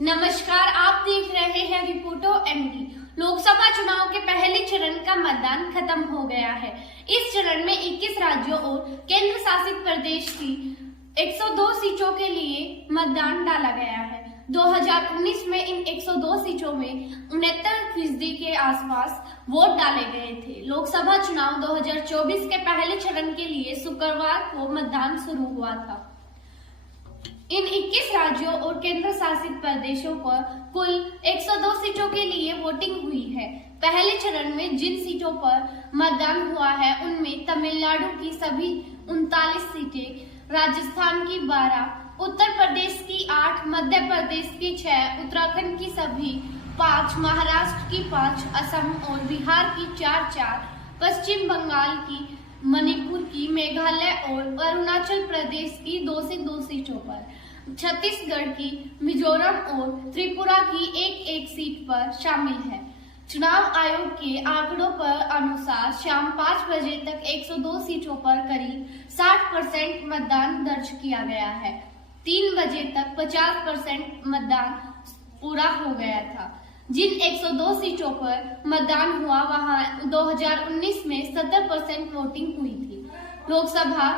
नमस्कार, आप देख रहे हैं रिपोर्टर एमडी। लोकसभा चुनाव के पहले चरण का मतदान खत्म हो गया है। इस चरण में 21 राज्यों और केंद्र शासित प्रदेश की 102 सीटों के लिए मतदान डाला गया है। 2019 में इन 102 सीटों में 69% के आसपास वोट डाले गए थे। लोकसभा चुनाव 2024 के पहले चरण के लिए शुक्रवार को मतदान शुरू हुआ था। इन 21 राज्यों और केंद्र शासित प्रदेशों पर कुल 102 सीटों के लिए वोटिंग हुई है। पहले चरण में जिन सीटों पर मतदान हुआ है उनमें तमिलनाडु की सभी 39 सीटें, राजस्थान की 12, उत्तर प्रदेश की 8, मध्य प्रदेश की 6, उत्तराखंड की सभी 5, महाराष्ट्र की 5, असम और बिहार की 4, पश्चिम बंगाल की, मणिपुर की, मेघालय और अरुणाचल प्रदेश की 2 से 2 सीटों पर, छत्तीसगढ़ की, मिजोरम और त्रिपुरा की एक सीट पर शामिल है। चुनाव आयोग के आंकड़ों पर अनुसार शाम 5 बजे तक 102 सीटों पर करीब 60% मतदान दर्ज किया गया है। 3 बजे तक 50% मतदान पूरा हो गया था। जिन 102 सीटों पर मतदान हुआ वहां 2019 में 70% वोटिंग हुई थी। लोकसभा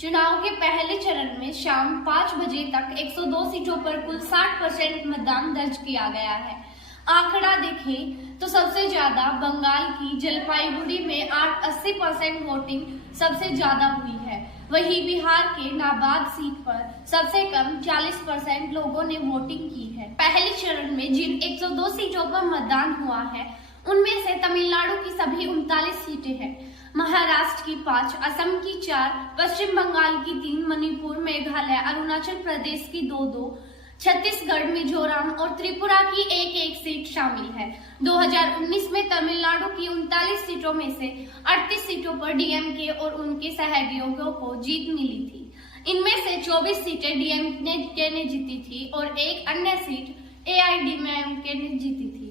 चुनाव के पहले चरण में शाम 5 बजे तक 102 सीटों पर कुल 60% मतदान दर्ज किया गया है। आंकड़ा देखें तो सबसे ज्यादा बंगाल की जलपाईगुड़ी में 80% वोटिंग सबसे ज्यादा हुई है। वहीं बिहार के नाबाद सीट पर सबसे कम 40% लोगों ने वोटिंग की है। पहले चरण में जिन 102 सीटों पर मतदान हुआ है उनमें से तमिलनाडु की सभी 39 सीटें हैं, महाराष्ट्र की 5, असम की 4, पश्चिम बंगाल की 3, मणिपुर, मेघालय, अरुणाचल प्रदेश की 2, छत्तीसगढ़, मिजोरम और त्रिपुरा की एक सीट शामिल है। 2019 में तमिलनाडु की 39 सीटों में से 38 सीटों पर डीएमके और उनके सहयोगियों को जीत मिली थी। इनमें से 24 सीटें डीएमके ने जीती थी और एक अन्य सीट एआईएडीएमके ने जीती थी।